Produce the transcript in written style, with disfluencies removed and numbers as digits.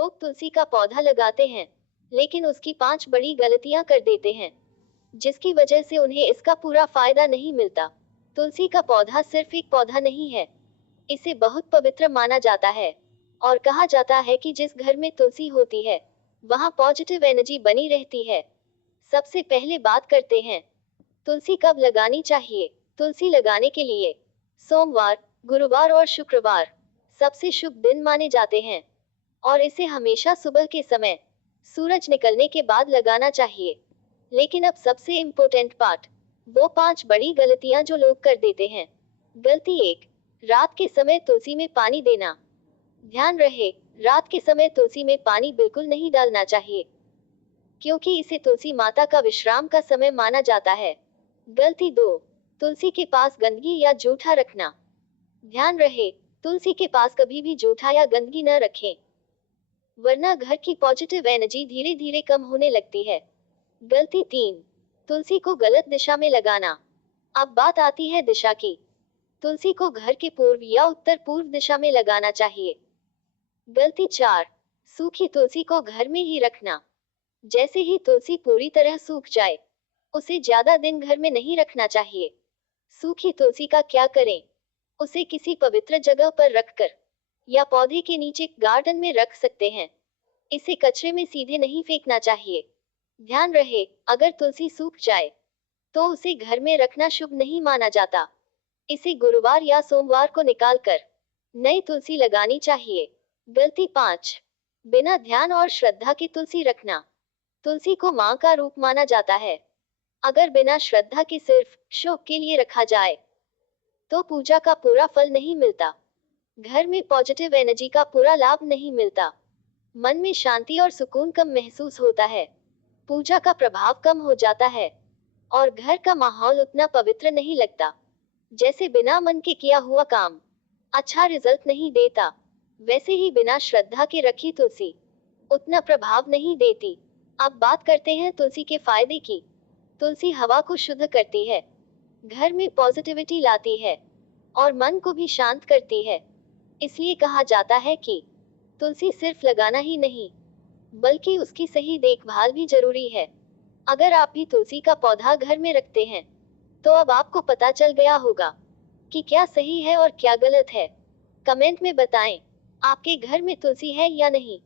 लोग तुलसी का पौधा लगाते हैं, लेकिन उसकी 5 बड़ी गलतियां कर देते हैं, जिसकी वजह से उन्हें इसका पूरा फायदा नहीं मिलता। तुलसी का पौधा सिर्फ एक पौधा नहीं है, इसे बहुत पवित्र माना जाता है और कहा जाता है कि जिस घर में तुलसी होती है, वहां पॉजिटिव एनर्जी बनी रहती है। सबसे पहले बात करते हैं, तुलसी कब लगानी चाहिए। तुलसी लगाने के लिए सोमवार, गुरुवार और शुक्रवार सबसे शुभ दिन माने जाते हैं और इसे हमेशा सुबह के समय सूरज निकलने के बाद लगाना चाहिए। लेकिन अब सबसे इम्पोर्टेंट पार्ट, वो 5 बड़ी गलतियां जो लोग कर देते हैं। गलती 1, रात के समय तुलसी में पानी देना। ध्यान रहे, रात के समय तुलसी में पानी बिल्कुल नहीं डालना चाहिए, क्योंकि इसे तुलसी माता का विश्राम का समय माना जाता है। गलती 2, तुलसी के पास गंदगी या जूठा रखना। ध्यान रहे, तुलसी के पास कभी भी जूठा या गंदगी न रखें, वरना घर की पॉजिटिव एनर्जी धीरे धीरे कम होने लगती है। गलती 3, तुलसी को गलत दिशा में लगाना। अब बात आती है दिशा की। तुलसी को घर के पूर्व या उत्तर पूर्व दिशा में लगाना चाहिए। गलती 4, सूखी तुलसी को घर में ही रखना। जैसे ही तुलसी पूरी तरह सूख जाए, उसे ज्यादा दिन घर में नहीं रखना चाहिए। सूखी तुलसी का क्या करें? उसे किसी पवित्र जगह पर रखकर या पौधे के नीचे गार्डन में रख सकते हैं। इसे कचरे में सीधे नहीं फेंकना चाहिए। ध्यान रहे, अगर तुलसी सूख जाए तो उसे घर में रखना शुभ नहीं माना जाता। इसे गुरुवार या सोमवार को निकालकर नई तुलसी लगानी चाहिए। गलती 5, बिना ध्यान और श्रद्धा के तुलसी रखना। तुलसी को मां का रूप माना जाता है। अगर बिना श्रद्धा के सिर्फ शौक के लिए रखा जाए, तो पूजा का पूरा फल नहीं मिलता। घर में पॉजिटिव एनर्जी का पूरा लाभ नहीं मिलता। मन में शांति और सुकून कम महसूस होता है। पूजा का प्रभाव कम हो जाता है और घर का माहौल उतना पवित्र नहीं लगता। जैसे बिना मन के किया हुआ काम अच्छा रिजल्ट नहीं देता, वैसे ही बिना श्रद्धा के रखी तुलसी उतना प्रभाव नहीं देती। अब बात करते हैं तुलसी के फायदे की। तुलसी हवा को शुद्ध करती है, घर में पॉजिटिविटी लाती है और मन को भी शांत करती है। इसलिए कहा जाता है कि तुलसी सिर्फ लगाना ही नहीं, बल्कि उसकी सही देखभाल भी जरूरी है। अगर आप भी तुलसी का पौधा घर में रखते हैं, तो अब आपको पता चल गया होगा कि क्या सही है और क्या गलत है। कमेंट में बताएं, आपके घर में तुलसी है या नहीं।